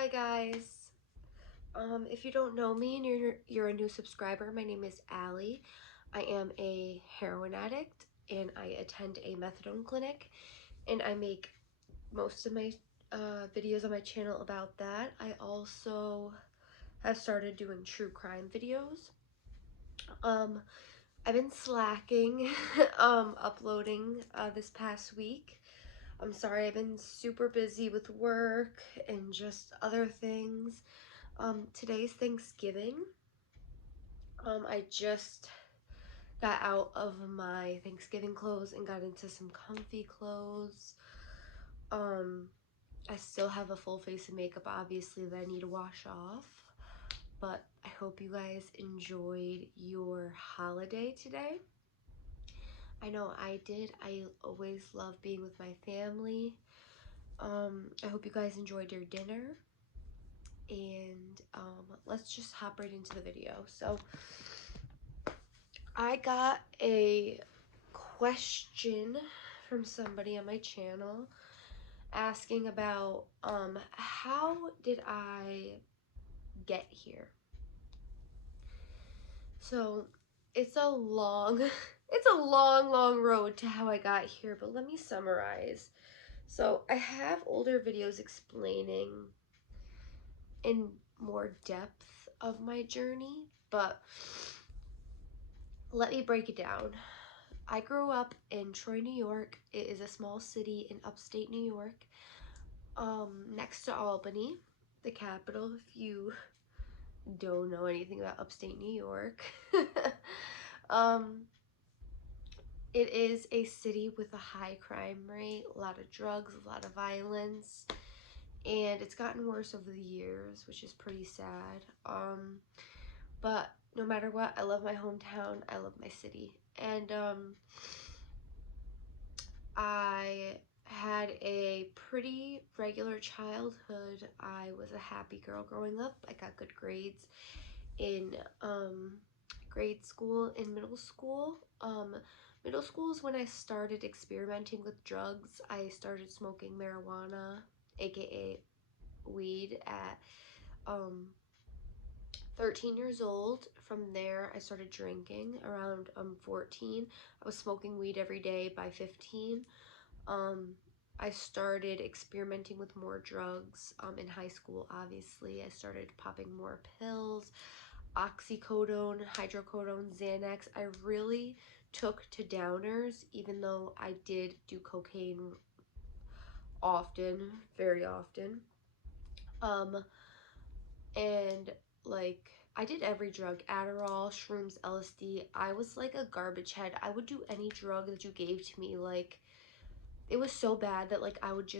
Hi guys. If you don't know me and you're a new subscriber, my name is Allie. I am a heroin addict and I attend a methadone clinic, and I make most of my videos on my channel about that. I also have started doing true crime videos. I've been slacking uploading this past week. I'm sorry, I've been super busy with work and just other things. Today's Thanksgiving. I just got out of my Thanksgiving clothes and got into some comfy clothes. I still have a full face of makeup, obviously, that I need to wash off. But I hope you guys enjoyed your holiday today. I know I did. I always love being with my family. I hope you guys enjoyed your dinner. And let's just hop right into the video. So I got a question from somebody on my channel asking about how did I get here. So it's a long long road to how I got here, but let me summarize. So I have older videos explaining in more depth of my journey, but let me break it down. I grew up in Troy, New York. It is a small city in upstate New York, next to Albany, the capital, if you don't know anything about upstate New York. It is a city with a high crime rate, a lot of drugs, a lot of violence, and it's gotten worse over the years, which is pretty sad. But no matter what, I love my hometown, I love my city. And I had a pretty regular childhood. I was a happy girl growing up. I got good grades in grade school and middle school. Middle school is when I started experimenting with drugs. I started smoking marijuana, aka weed, at 13 years old. From there, I started drinking around 14. I was smoking weed every day by 15. I started experimenting with more drugs in high school, obviously. I started popping more pills, oxycodone, hydrocodone, Xanax. I really took to downers, even though I did do cocaine often, very often. And like, I did every drug, Adderall, shrooms, LSD. I was like a garbage head. I would do any drug that you gave to me. Like, it was so bad that like I would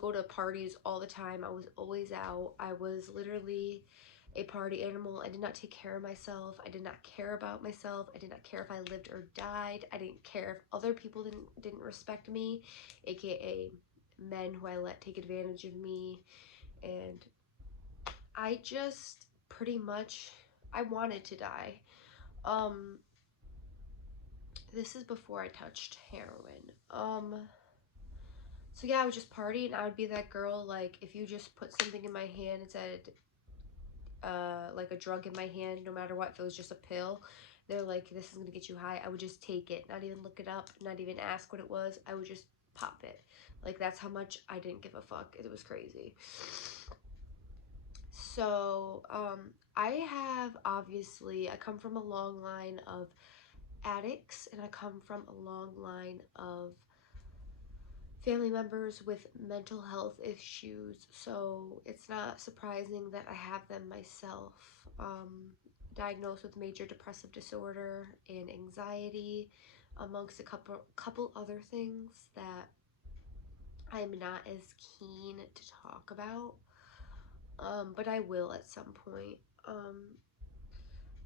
go to parties all the time. I was always out. I was literally a party animal. I did not take care of myself. I did not care about myself. I did not care if I lived or died. I didn't care if other people didn't respect me, aka men who I let take advantage of me. And I just pretty much, I wanted to die. This is before I touched heroin. So yeah, I would just party, and I would be that girl, like, if you just put something in my hand and said, like a drug in my hand, no matter what, if it was just a pill, they're like, this is gonna get you high, I would just take it, not even look it up, not even ask what it was, I would just pop it. Like, that's how much I didn't give a fuck. It was crazy. So, I come from a long line of addicts, and I come from a long line of family members with mental health issues, so it's not surprising that I have them myself. Diagnosed with major depressive disorder and anxiety, amongst a couple other things that I'm not as keen to talk about, but I will at some point.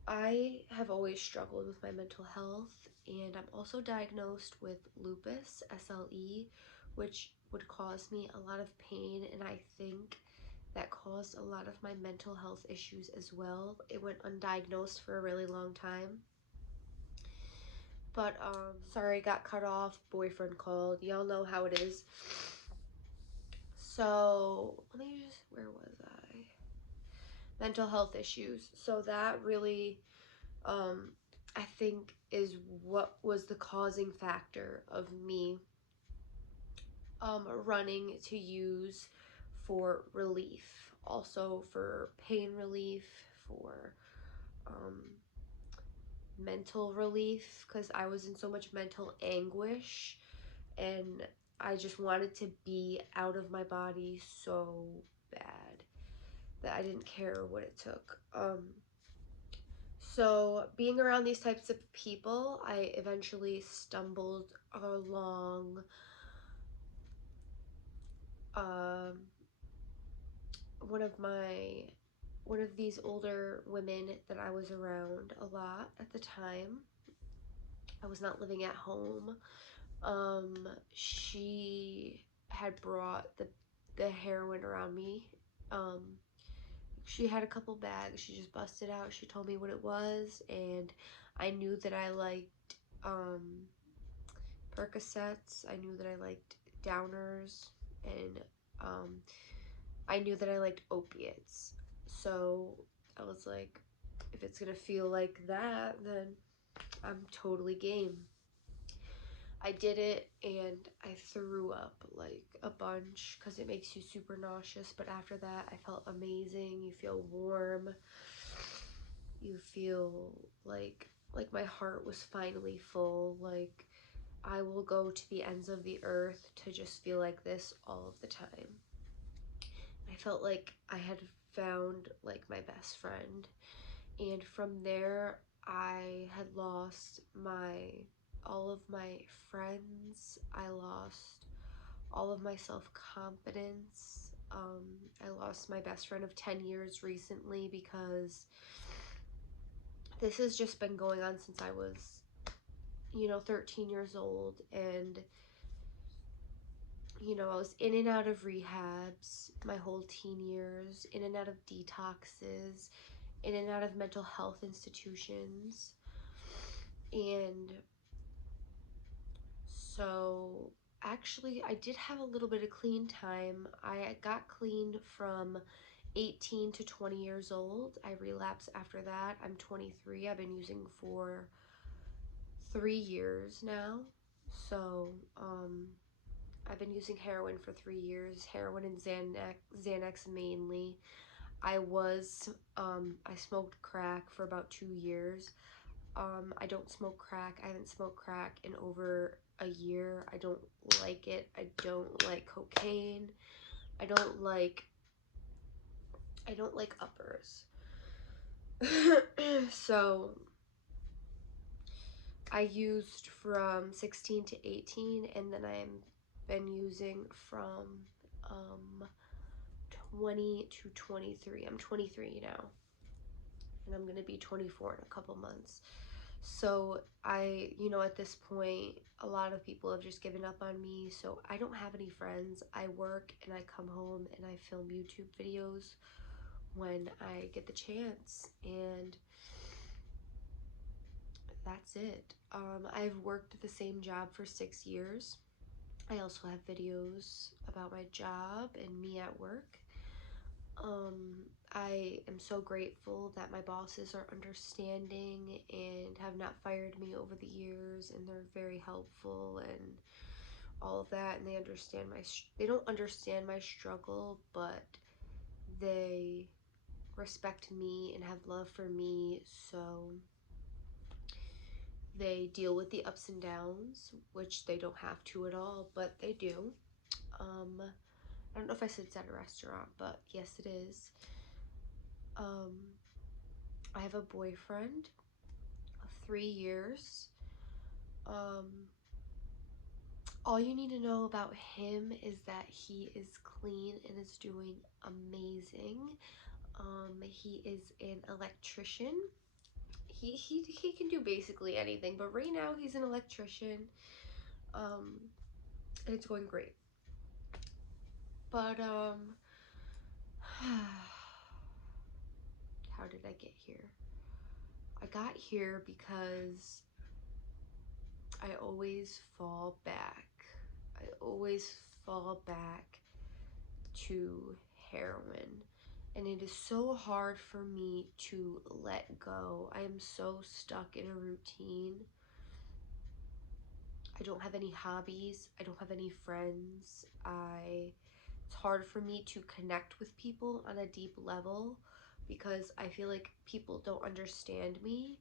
I have always struggled with my mental health, and I'm also diagnosed with lupus, SLE, which would cause me a lot of pain, and I think that caused a lot of my mental health issues as well. It went undiagnosed for a really long time. But sorry, got cut off, boyfriend called. Y'all know how it is. So let me just, where was I? mental health issues. So that really, I think, is what was the causing factor of me running to use for relief, also for pain relief, for um, mental relief, because I was in so much mental anguish and I just wanted to be out of my body so bad that I didn't care what it took. So being around these types of people, I eventually stumbled along um, one of these older women that I was around a lot at the time. I was not living at home. She had brought the heroin around me. Um, she had a couple bags. She just busted out. She told me what it was, and I knew that I liked Percocets. I knew that I liked downers, and um, I knew that I liked opiates. So I was like, if it's gonna feel like that, then I'm totally game. I did it and I threw up like a bunch because it makes you super nauseous, but after that I felt amazing. You feel warm. You feel like my heart was finally full. Like I will go to the ends of the earth to just feel like this all of the time. I felt like I had found like my best friend. And from there, I had lost all of my friends. I lost all of my self-confidence. I lost my best friend of 10 years recently because this has just been going on since I was, 13 years old. And I was in and out of rehabs my whole teen years, in and out of detoxes, in and out of mental health institutions. And so actually I did have a little bit of clean time. I got clean from 18 to 20 years old. I relapsed after that. I'm 23. I've been using for 3 years now. So I've been using heroin for 3 years, heroin and Xanax mainly. I smoked crack for about 2 years. I don't smoke crack. I haven't smoked crack in over a year. I don't like it. I don't like cocaine. I don't like uppers. So I used from 16 to 18, and then I've been using from 20 to 23. I'm 23 now, and I'm gonna be 24 in a couple months. So at this point, a lot of people have just given up on me. So I don't have any friends. I work and I come home and I film YouTube videos when I get the chance. And that's it. I've worked the same job for 6 years. I also have videos about my job and me at work. I am so grateful that my bosses are understanding and have not fired me over the years, and they're very helpful and all of that, and they don't understand my struggle, but they respect me and have love for me, so they deal with the ups and downs, which they don't have to at all, but they do. I don't know if I said it's at a restaurant, but yes, it is. I have a boyfriend of 3 years. Um, all you need to know about him is that he is clean and is doing amazing. He is an electrician. He can do basically anything, but right now he's an electrician. And it's going great. But how did I get here? I got here because I always fall back. I always fall back to heroin. and it is so hard for me to let go. I am so stuck in a routine. I don't have any hobbies. I don't have any friends. It's hard for me to connect with people on a deep level because I feel like people don't understand me.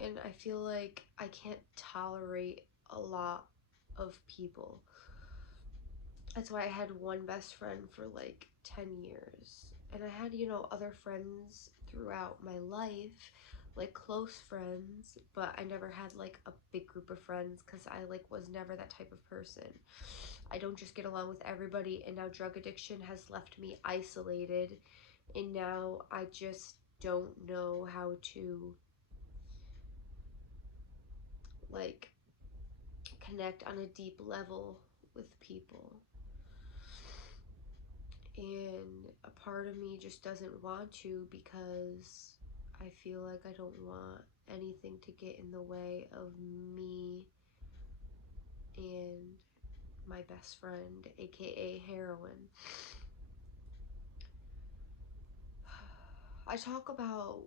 And I feel like I can't tolerate a lot of people. That's why I had one best friend for like 10 years. And I had, you know, other friends throughout my life, like close friends, but I never had like a big group of friends because I like was never that type of person. I don't just get along with everybody, and now drug addiction has left me isolated, and now I just don't know how to like connect on a deep level with people. And a part of me just doesn't want to because I feel like I don't want anything to get in the way of me and my best friend, aka heroin. I talk about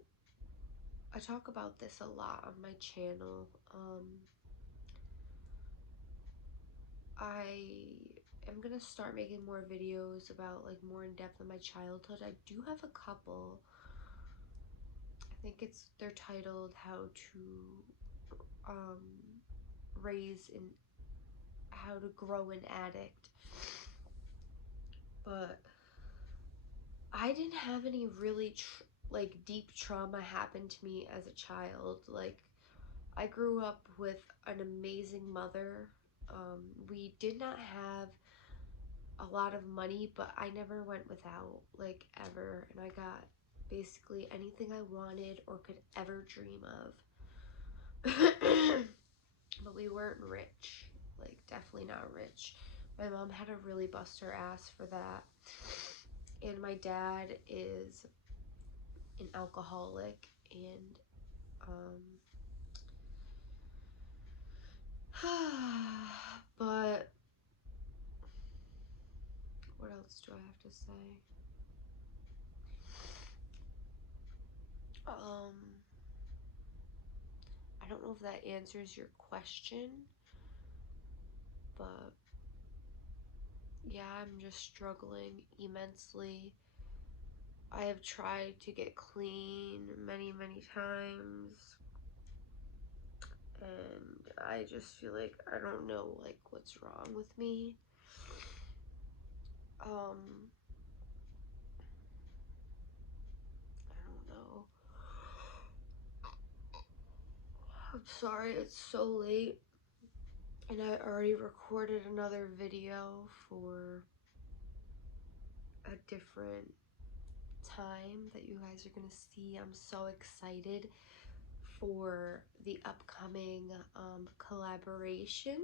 this a lot on my channel. I am gonna start making more videos about like more in depth of my childhood. I do have a couple. I think they're titled how to raise and how to grow an addict. But I didn't have any really like deep trauma happen to me as a child. Like I grew up with an amazing mother. We did not have a lot of money, but I never went without, like, ever, and I got basically anything I wanted or could ever dream of. But we weren't rich, like, definitely not rich. My mom had to really bust her ass for that, and my dad is an alcoholic, and but what else do I have to say? I don't know if that answers your question, but yeah, I'm just struggling immensely. I have tried to get clean many, many times, and I just feel like I don't know like what's wrong with me. I don't know. I'm sorry it's so late, and I already recorded another video for a different time that you guys are gonna see. I'm so excited for the upcoming collaboration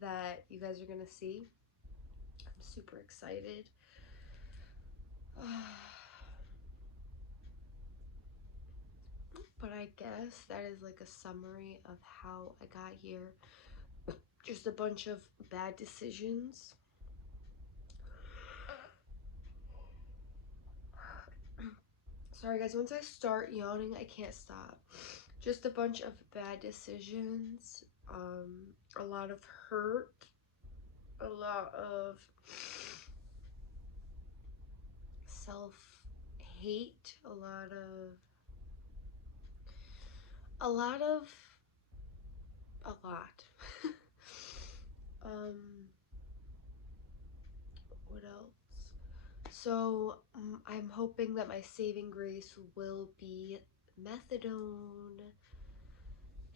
that you guys are gonna see. I'm super excited. But I guess that is like a summary of how I got here. Just a bunch of bad decisions. Sorry guys, once I start yawning, I can't stop. Just a bunch of bad decisions, a lot of hurt, a lot of self-hate, a lot what else? So I'm hoping that my saving grace will be methadone,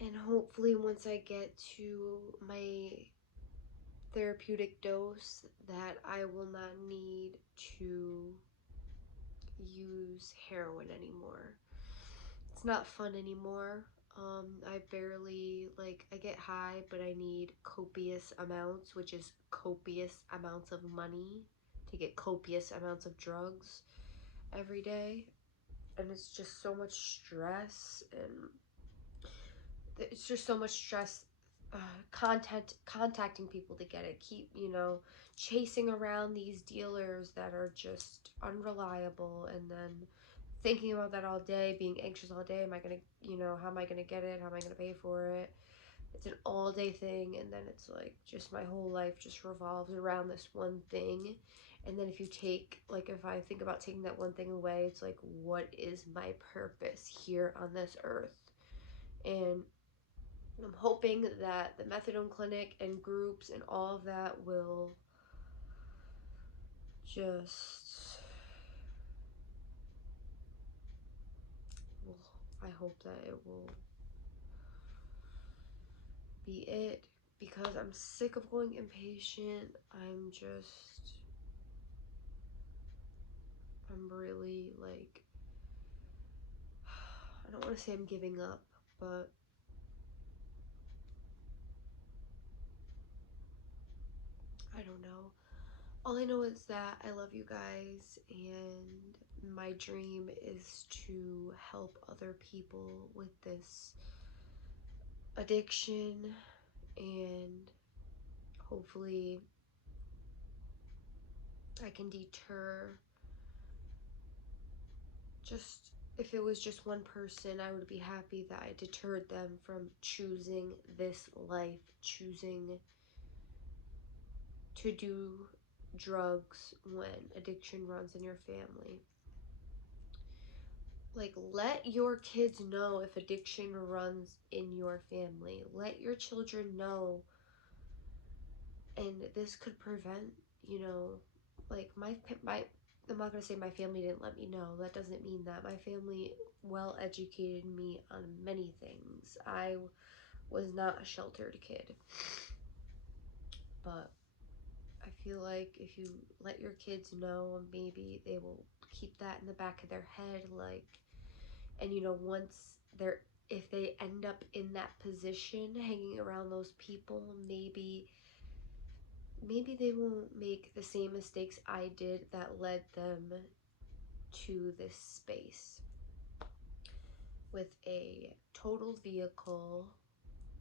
and hopefully once I get to my therapeutic dose that I will not need to use heroin anymore. It's not fun anymore. I barely, like, I get high, but I need copious amounts, which is copious amounts of money to get copious amounts of drugs every day. And it's just so much stress, and it's just so much stress contacting people to get it, keep, you know, chasing around these dealers that are just unreliable, and then thinking about that all day, being anxious all day. Am I gonna, you know, how am I gonna get it? How am I gonna pay for it? It's an all day thing, and then it's like just my whole life just revolves around this one thing. And then if you take, like, if I think about taking that one thing away, it's like, what is my purpose here on this earth? And I'm hoping that the methadone clinic and groups and all of that will just, well, I hope that it will be it, because I'm sick of going inpatient. I'm really like, I don't want to say I'm giving up, but I don't know. All I know is that I love you guys, and my dream is to help other people with this addiction, and hopefully I can deter, just if it was just one person, I would be happy that I deterred them from choosing this life, choosing to do drugs when addiction runs in your family. Like, let your kids know if addiction runs in your family. Let your children know, and this could prevent, you know, like I'm not gonna say my family didn't let me know. That doesn't mean that. My family well educated me on many things. I was not a sheltered kid, but I feel like if you let your kids know, maybe they will keep that in the back of their head, like, and you know, once they're, if they end up in that position, hanging around those people, maybe they won't make the same mistakes I did that led them to this space with a total vehicle,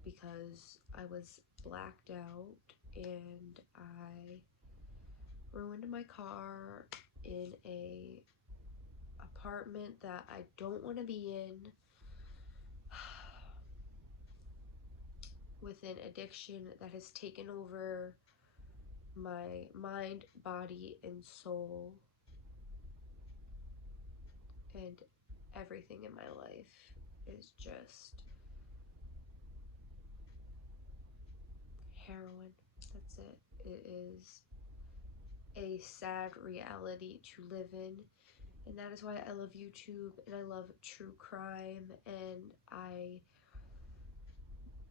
because I was blacked out and I ruined my car in a apartment that I don't want to be in, with an addiction that has taken over my mind, body, and soul, and everything in my life is just heroin. That's it. It is a sad reality to live in, and that is why I love YouTube and I love true crime, and I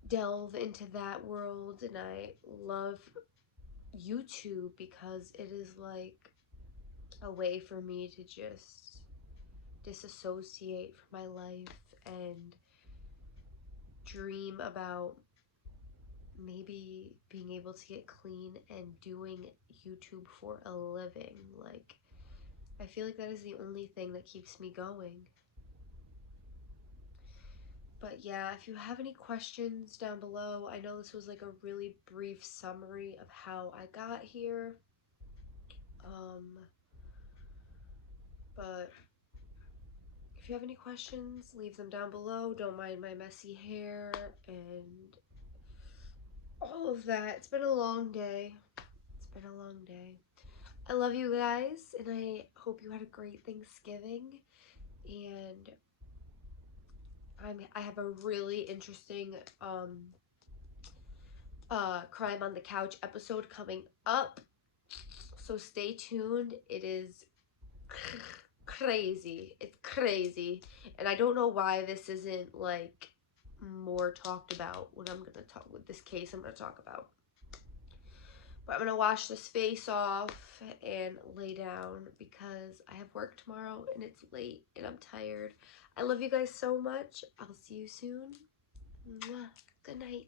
delve into that world, and I love YouTube because it is like a way for me to just disassociate from my life and dream about maybe being able to get clean and doing YouTube for a living. Like, I feel like that is the only thing that keeps me going. But yeah, if you have any questions down below, I know this was like a really brief summary of how I got here. But if you have any questions, leave them down below. Don't mind my messy hair and all of that. It's been a long day. It's been a long day. I love you guys, and I hope you had a great Thanksgiving. And I have a really interesting crime on the couch episode coming up, so stay tuned. It is crazy. It's crazy, and I don't know why this isn't like more talked about when I'm gonna talk with this case I'm gonna talk about. But I'm gonna wash this face off and lay down because I have work tomorrow and it's late and I'm tired. I love you guys so much. I'll see you soon. Mwah. Good night.